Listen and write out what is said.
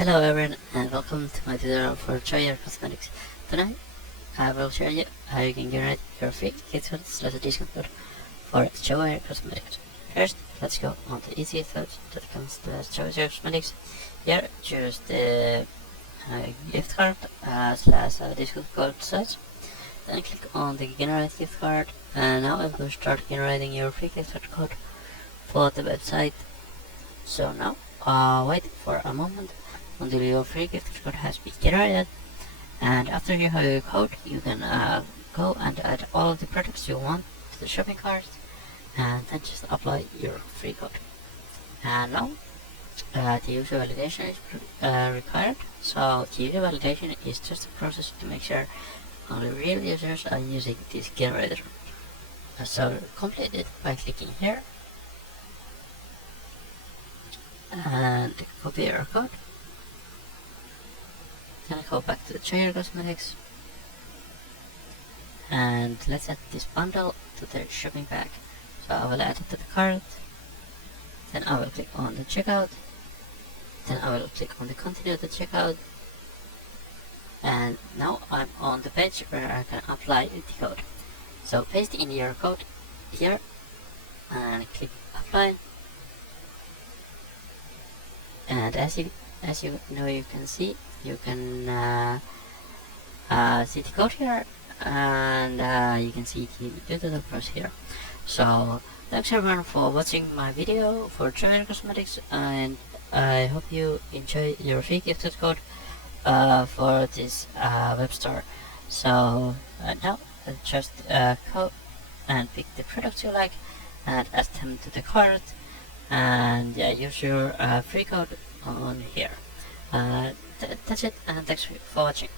Hello everyone and welcome to my tutorial for Jouer Cosmetics. Tonight I will show you how you can generate your free discount code for Jouer Cosmetics. First, let's go on the easiest route that comes to Jouer Cosmetics. Here, choose the gift card slash discount code search. Then click on the generate gift card, and now it will start generating your free gift code for the website. So now wait for a moment until your free gift code has been generated, and after you have your code you can go and add all of the products you want to the shopping cart and then just apply your free code. And now the user validation is required. So the user validation is just a process to make sure only real users are using this generator. So complete it by clicking here and copy your code. Then go back to the Jouer Cosmetics and let's add this bundle to the shopping bag. So I will add it to the cart, then I will click on the checkout, then I will click on the continue the checkout, and now I'm on the page where I can apply the code. So paste in your code here and click apply, and as you know, you can see you can see the code here, and you can see the tutorial process here. So thanks everyone for watching my video for Jouer Cosmetics, and I hope you enjoy your free gifted code for this web store. So now just go and pick the products you like and add them to the cart, and use your free code on here. That's it, and thanks for watching.